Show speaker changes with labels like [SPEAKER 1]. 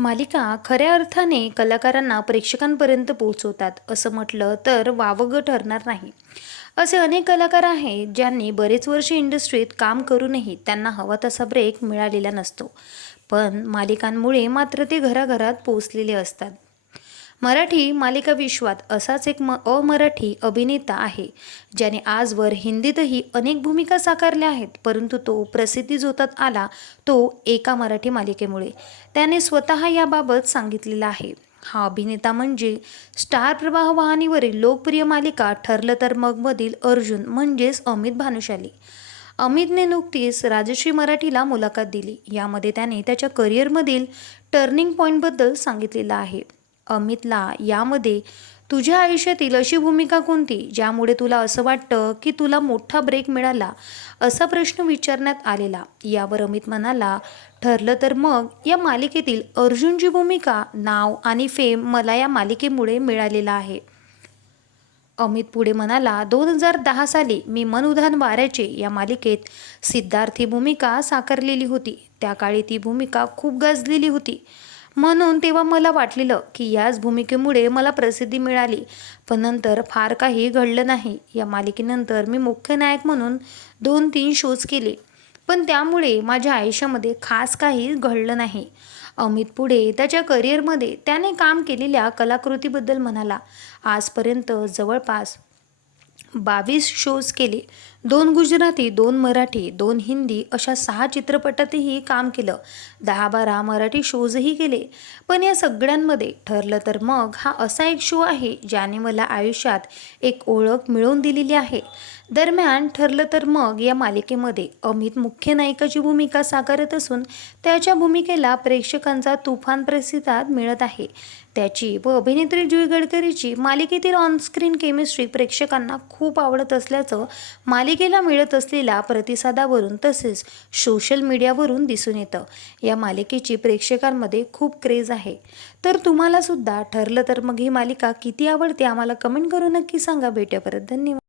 [SPEAKER 1] मालिका खऱ्या अर्थाने कलाकारांना प्रेक्षकांपर्यंत पोहोचवतात असं म्हटलं तर वावगं ठरणार नाही. असे अनेक कलाकार आहेत ज्यांनी बरेच वर्ष इंडस्ट्रीत काम करूनही त्यांना हवा तसा ब्रेक मिळालेला नसतो. पण मालिकांमुळे मात्र ते घराघरात पोचलेले असतात. मराठी मालिका विश्वात असाच एक म अमराठी अभिनेता आहे. ज्याने आजवर हिंदीतही अनेक भूमिका साकारल्या आहेत परंतु तो प्रसिद्धी जोतात आला तो एका मराठी मालिकेमुळे. त्याने स्वतः याबाबत सांगितलेलं आहे. हा अभिनेता म्हणजे स्टार प्रवाह वाहिनीवरील लोकप्रिय मालिका ठरलं तर मगमधील अर्जुन म्हणजेच अमित भानुशाली. अमितने नुकतीच राजश्री मराठीला मुलाखत दिली. यामध्ये त्याने त्याच्या करिअरमधील टर्निंग पॉईंटबद्दल सांगितलेलं आहे. अमितला यामध्ये तुझ्या आयुष्यातील अशी भूमिका कोणती ज्यामुळे तुला असं वाटतं की तुला मोठा ब्रेक मिळाला? असा प्रश्न विचारण्यात आलेला. यावर अमित म्हणाला ठरलं तर मग या मालिकेतील अर्जुनची भूमिका नाव आणि फेम मला या मालिकेमुळे मिळालेला आहे. अमित पुढे म्हणाला दोन हजार दहा साली मी मन उधान वाऱ्याचे या मालिकेत सिद्धार्थी भूमिका साकारलेली होती. त्या काळी ती भूमिका खूप गाजलेली होती. म्हणून तेव्हा मला वाटलेलं की याच भूमिकेमुळे मला प्रसिद्धी मिळाली. पण नंतर फार काही घडलं नाही. या मालिकेनंतर मी मुख्य नायक म्हणून दोन तीन शोज केले. पण त्यामुळे माझ्या आयुष्यामध्ये खास काही घडलं नाही. अमित पुढे त्याच्या करिअरमध्ये त्याने काम केलेल्या कलाकृतीबद्दल म्हणाला. आजपर्यंत जवळपास बावीस शोज केले. दोन गुजराती दोन मराठी दोन हिंदी अशा सहा चित्रपटातही काम केलं. दहा बारा मराठी शोजही केले. पण या सगळ्यांमध्ये ठरलं तर मग हा असा एक शो आहे ज्याने मला आयुष्यात एक ओळख मिळवून दिलेली आहे. दरम्यान ठरलं तर मग या मालिकेमध्ये अमित मुख्य नायिकाची भूमिका साकारत असून त्याच्या भूमिकेला प्रेक्षकांचा तुफान प्रतिसाद मिळत आहे. त्याची व अभिनेत्री जुई गडकरीची मालिकेतील ऑनस्क्रीन केमिस्ट्री प्रेक्षकांना खूप आवडत असल्याचं मालिकेला मिळत असलेल्या प्रतिसादावरून तसेच सोशल मीडियावरून दिसून येतं. या मालिकेची प्रेक्षकांमध्ये खूप क्रेज आहे. तर तुम्हाला सुद्धा ठरलं तर मग ही मालिका किती आवडते आम्हाला कमेंट करून नक्की सांगा. भेट्यापर्यंत परत. धन्यवाद.